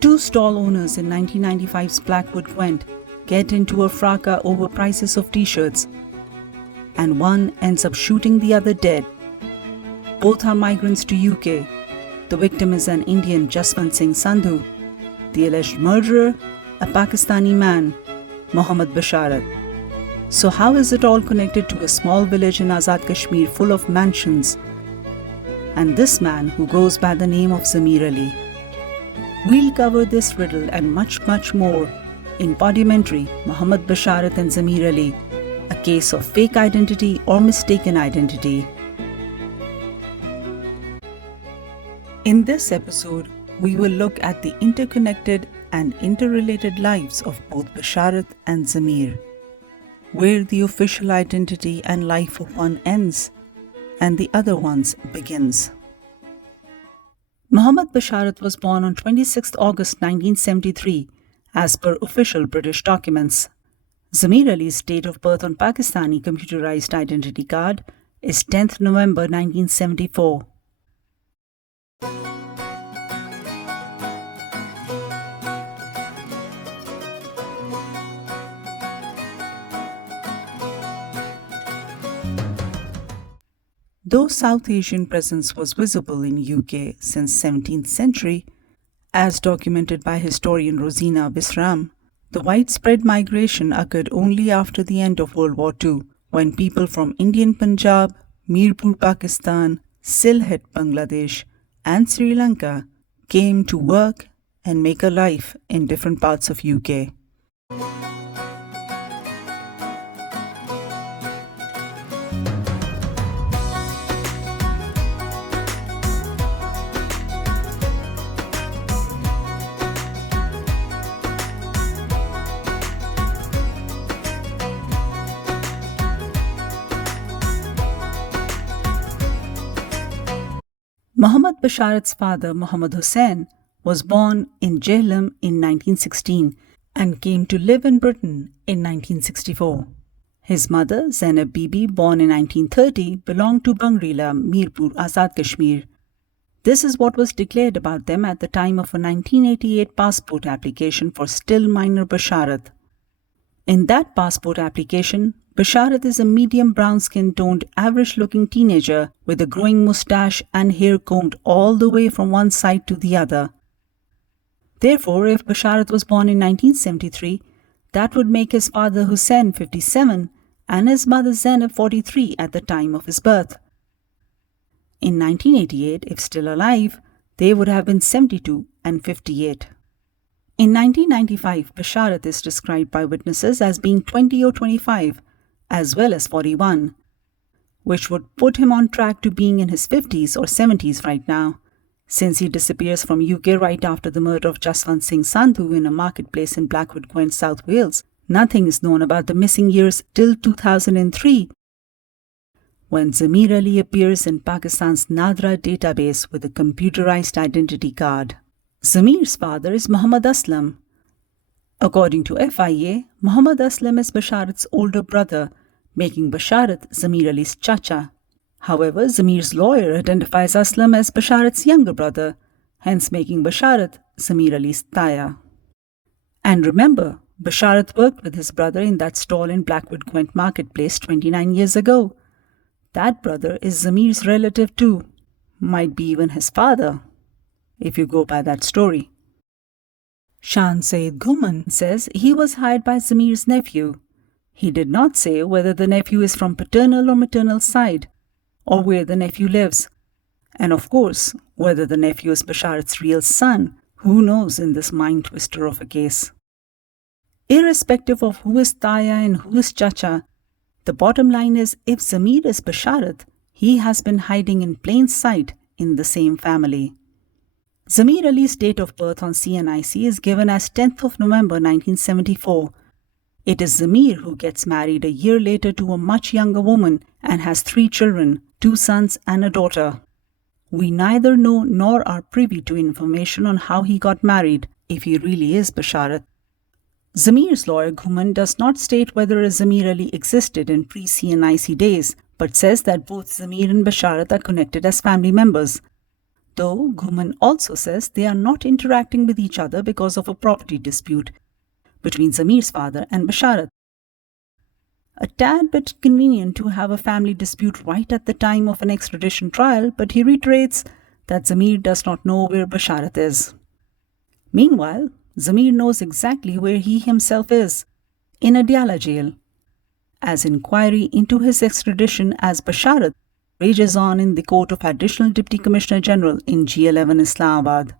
Two stall owners in 1995's Blackwood Gwent get into a fracas over prices of t-shirts, and one ends up shooting the other dead. Both are migrants to UK. The victim is an Indian, Jaswant Singh Sandhu. The alleged murderer, a Pakistani man, Mohammad Basharat. So how is it all connected to a small village in Azad Kashmir full of mansions? And this man who goes by the name of Zameer Ali. We'll cover this riddle and much, much more in Podimentary Mohammad Basharat and Zameer Ali, a case of fake identity or mistaken identity. In this episode, we will look at the interconnected and interrelated lives of both Basharat and Zameer, where the official identity and life of one ends and the other one's begins. Mohammad Basharat was born on 26 August 1973 as per official British documents. Zameer Ali's date of birth on Pakistani computerized identity card is 10th November 1974. Though South Asian presence was visible in UK since 17th century, as documented by historian Rosina Visram, the widespread migration occurred only after the end of World War II, when people from Indian Punjab, Mirpur, Pakistan, Sylhet, Bangladesh, and Sri Lanka came to work and make a life in different parts of UK. Mohammad Basharat's father, Muhammad Hussain, was born in Jhelum in 1916 and came to live in Britain in 1964. His mother, Zainab Bibi, born in 1930, belonged to Bangrila, Mirpur, Azad Kashmir. This is what was declared about them at the time of a 1988 passport application for still minor Basharat. In that passport application, Basharat is a medium brown-skinned toned average-looking teenager with a growing moustache and hair combed all the way from one side to the other. Therefore, if Basharat was born in 1973, that would make his father Hussain 57 and his mother Zainab 43 at the time of his birth. In 1988, if still alive, they would have been 72 and 58. In 1995, Basharat is described by witnesses as being 20 or 25, as well as 41, which would put him on track to being in his 50s or 70s right now, since he disappears from UK right after the murder of Jaswant Singh Sandhu in a marketplace in Blackwood Gwent, South Wales. Nothing is known about the missing years till 2003, when Zameer Ali appears in Pakistan's Nadra database with a computerized identity card. Zameer's father is Muhammad Aslam. According to FIA, Muhammad Aslam is Basharat's older brother, making Basharat Zameer Ali's chacha. However, Zameer's lawyer identifies Aslam as Basharat's younger brother, hence making Basharat Zameer Ali's taya. And remember, Basharat worked with his brother in that stall in Blackwood Gwent marketplace 29 years ago. That brother is Zameer's relative too, might be even his father, if you go by that story. Shan Said Ghuman says he was hired by Zameer's nephew. He did not say whether the nephew is from paternal or maternal side, or where the nephew lives, and of course, whether the nephew is Basharat's real son. Who knows in this mind twister of a case? Irrespective of who is Taya and who is Chacha, the bottom line is if Zameer is Basharat, he has been hiding in plain sight in the same family. Zameer Ali's date of birth on CNIC is given as 10th of November 1974. It is Zameer who gets married a year later to a much younger woman and has 3 children, 2 sons and a daughter. We neither know nor are privy to information on how he got married, if he really is Basharat. Zameer's lawyer Ghuman does not state whether a Zameer Ali existed in pre-CNIC days, but says that both Zameer and Basharat are connected as family members. though Ghuman also says they are not interacting with each other because of a property dispute between Zameer's father and Basharat. A tad bit convenient to have a family dispute right at the time of an extradition trial, but he reiterates that Zameer does not know where Basharat is. Meanwhile, Zameer knows exactly where he himself is, in a Diyala jail, as inquiry into his extradition as Basharat rages on in the court of Additional Deputy Commissioner General in G11 Islamabad.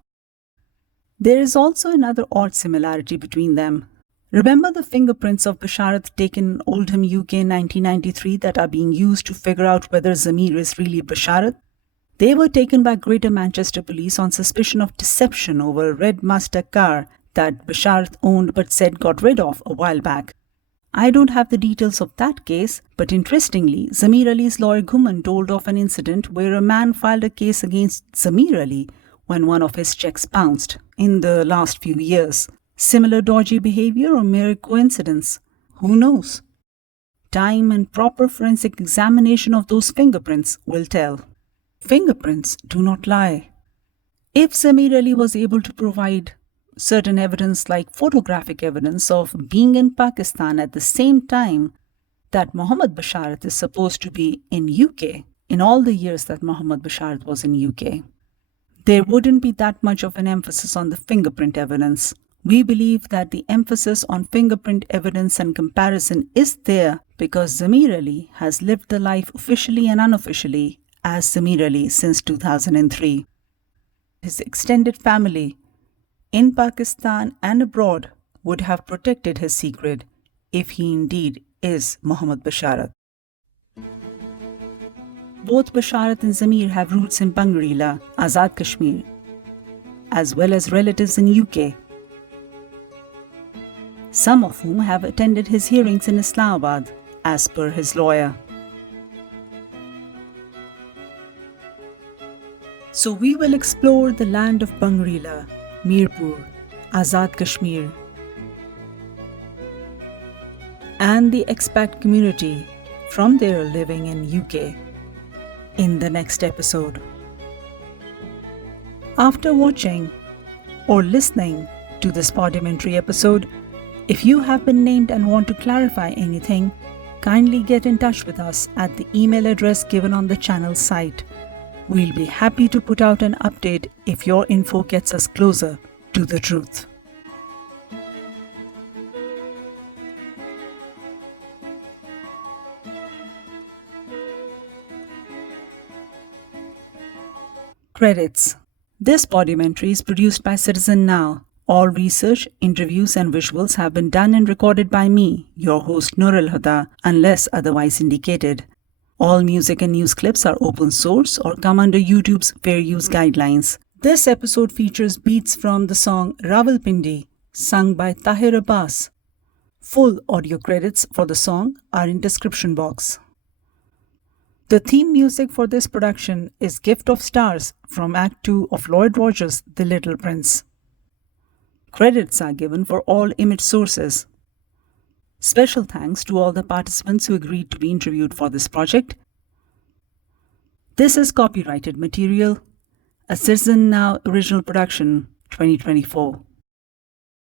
There is also another odd similarity between them. Remember the fingerprints of Basharat taken in Oldham, UK in 1993 that are being used to figure out whether Zameer is really Basharat? They were taken by Greater Manchester Police on suspicion of deception over a red Mazda car that Basharat owned but said got rid of a while back. I don't have the details of that case, but interestingly, Zameer Ali's lawyer Ghuman told of an incident where a man filed a case against Zameer Ali when one of his checks bounced in the last few years. Similar dodgy behavior or mere coincidence? Who knows? Time and proper forensic examination of those fingerprints will tell. Fingerprints do not lie. If Zameer Ali was able to provide certain evidence like photographic evidence of being in Pakistan at the same time that Mohammed Basharat is supposed to be in UK, in all the years that Mohammed Basharat was in UK, there wouldn't be that much of an emphasis on the fingerprint evidence. We believe that the emphasis on fingerprint evidence and comparison is there because Zameer Ali has lived the life officially and unofficially as Zameer Ali since 2003. His extended family in Pakistan and abroad would have protected his secret if he indeed is Mohammed Basharat. Both Basharat and Zameer have roots in Bangarila, Azad Kashmir, as well as relatives in UK, some of whom have attended his hearings in Islamabad, as per his lawyer. So we will explore the land of Bangarila, Mirpur, Azad Kashmir, and the expat community from their living in UK in the next episode. After watching or listening to this Podimentary episode, if you have been named and want to clarify anything, kindly get in touch with us at the email address given on the channel site. We'll be happy to put out an update if your info gets us closer to the truth. Credits. This Podimentary is produced by Citizen Now. All research, interviews and visuals have been done and recorded by me, your host Nur al-Huda, unless otherwise indicated. All music and news clips are open source or come under YouTube's fair use guidelines. This episode features beats from the song Rawalpindi, sung by Tahir Abbas. Full audio credits for the song are in description box. The theme music for this production is Gift of Stars from Act 2 of Lloyd Rogers' The Little Prince. Credits are given for all image sources. Special thanks to all the participants who agreed to be interviewed for this project. This is copyrighted material, a Citizen Now original production, 2024.